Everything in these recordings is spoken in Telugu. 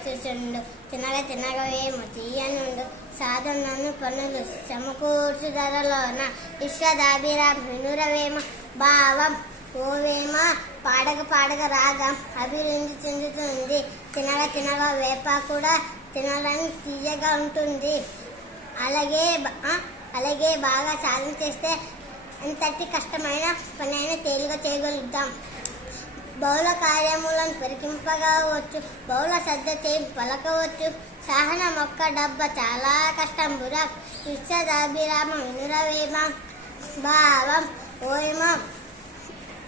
వచ్చుచుండు తినగా తినగా ఏమో తీయనుండు సాధనను పనులు సమకూర్చు ధరలోన విశ్వదాభిరామ వినురవేమ భావం ఓవేమ పాడగ పాడగ రాగం అభివృద్ధి చెందుతుంది తినగా తినగా వేప కూడా తినడానికి తీయగా ఉంటుంది. అలాగే బాగా సాధన చేస్తే ఎంతటి కష్టమైన పని అయినా తేలిగా చేయగలుగుతాం. బహుళ కార్యములను పరికింపవచ్చు, బహుళ శ్రద్ధ చేయి పలకవచ్చు. సహన మొక్క డబ్బ చాలా కష్టం బురా విశ్వదాభిరామ వినురవేమ భావం ఓయమ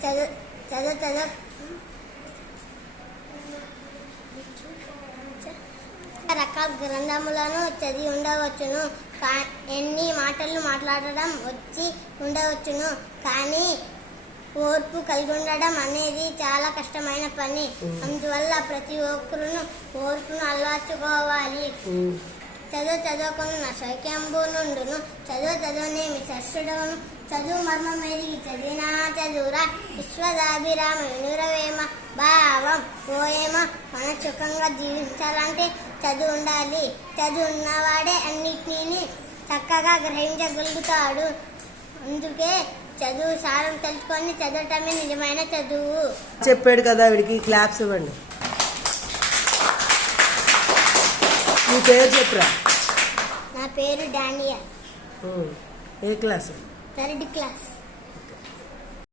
చదువు రకాల గ్రంథములను చదివి ఉండవచ్చును, ఎన్ని మాటలు మాట్లాడడం వచ్చి ఉండవచ్చును. కానీ ఓర్పు కలిగి ఉండడం అనేది చాలా కష్టమైన పని. అందువల్ల ప్రతి ఒక్కరును ఓర్పును అలవర్చుకోవాలి. చదువుకున్న సౌఖ్యంబు నుండును చదువునేమి శస్సుడును చదువు మర్మం మెరిగి చదివినా చదువురా విశ్వదాభిరామ వినురవేమ భావం ఓయేమ. మన సుఖంగా జీవించాలంటే చదువు ఉండాలి. చదువు ఉన్నవాడే అన్నిటినీ చక్కగా గ్రహించగలుగుతాడు. అందుకే చదువు సారం తెలుసుకొని చదవటమే నిజమైన చదువు. చెప్పాడు కదా వీడికి క్లాప్స్ ఇవ్వండి. నీ పేరు చెప్పురా. నా పేరు డానియల్. ఏ క్లాసు? 3rd class.